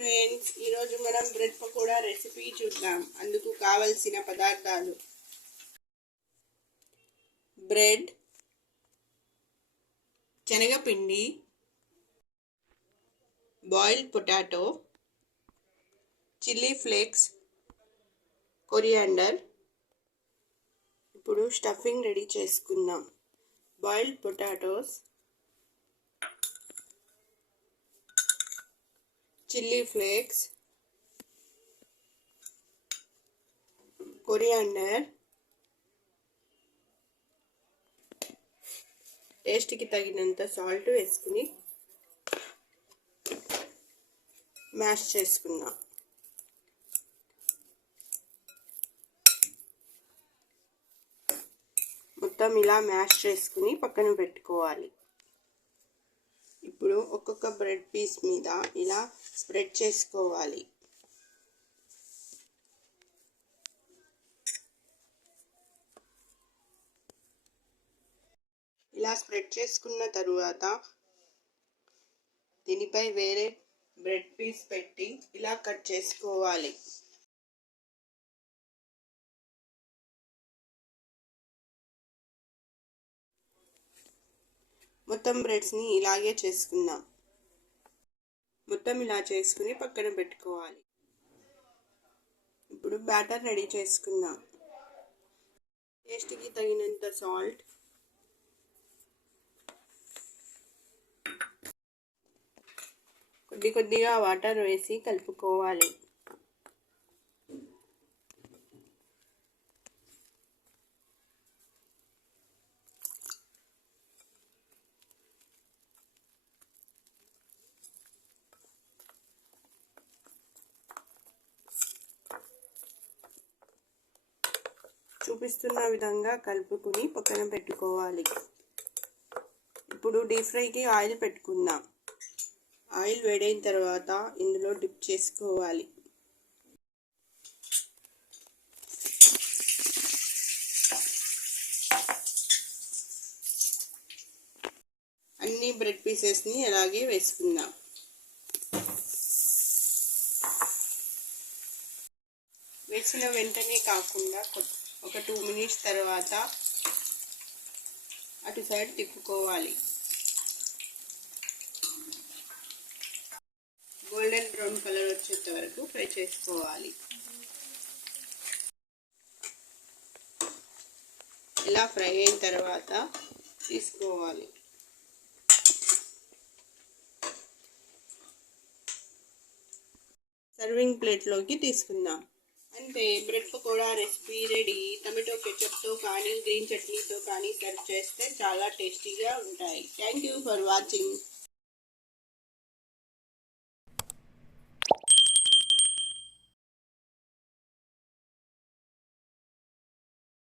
Friends, ఈరోజు మనం bread pakoda recipe చూద్దాం. అందుకు కావలసిన పదార్థాలు: బ్రెడ్, శనగపిండి, boiled potato, chilli flakes, coriander. ఇప్పుడు స్టఫింగ్ రెడీ చేసుకుందాం. Boiled potatoes, chilli flakes, coriander, టేస్ట్కి తగినంత సాల్ట్ వేసుకుని మ్యాష్ చేసుకుందాం. మొత్తం ఇలా మ్యాష్ చేసుకుని పక్కన పెట్టుకోవాలి. ఇప్పుడు ఒక్కొక్క బ్రెడ్ పీస్ మీద ఇలా స్ప్రెడ్ చేసుకోవాలి. ఇలా స్ప్రెడ్ చేసుకున్న తరువాత దీనిపై వేరే బ్రెడ్ పీస్ పెట్టి ఇలా కట్ చేసుకోవాలి. మొత్తం బ్రెడ్స్ని ఇలాగే చేసుకుందాం. మొత్తం ఇలా చేసుకుని పక్కన పెట్టుకోవాలి. ఇప్పుడు బ్యాటర్ రెడీ చేసుకుందాం. టేస్ట్కి తగినంత సాల్ట్, కొద్దిగా వాటర్ వేసి కలుపుకోవాలి. చూపిస్తున్న విధంగా కలుపుకుని పక్కన పెట్టుకోవాలి. ఇప్పుడు డీప్ ఫ్రైకి ఆయిల్ పెట్టుకుందాం. ఆయిల్ వేడైన తర్వాత ఇందులో డిప్ చేసుకోవాలి. అన్ని బ్రెడ్ పీసెస్ని అలాగే వేసుకుందాం. వేసిన వెంటనే కాకుండా ఒక 2 మినిట్స్ తర్వాత అటు సైడ్ తిప్పుకోవాలి. గోల్డెన్ బ్రౌన్ కలర్ వచ్చేంత వరకు ఫ్రై చేసుకోవాలి. ఇలా ఫ్రై అయిన తర్వాత తీసుకోవాలి. సర్వింగ్ ప్లేట్లోకి తీసుకుందాం. అంతే, bread pakoda recipe ready. Tomato కెచప్తో కానీ గ్రీన్ చట్నీతో కానీ సర్వ్ చేస్తే చాలా టేస్టీగా ఉంటాయి. Thank you for watching.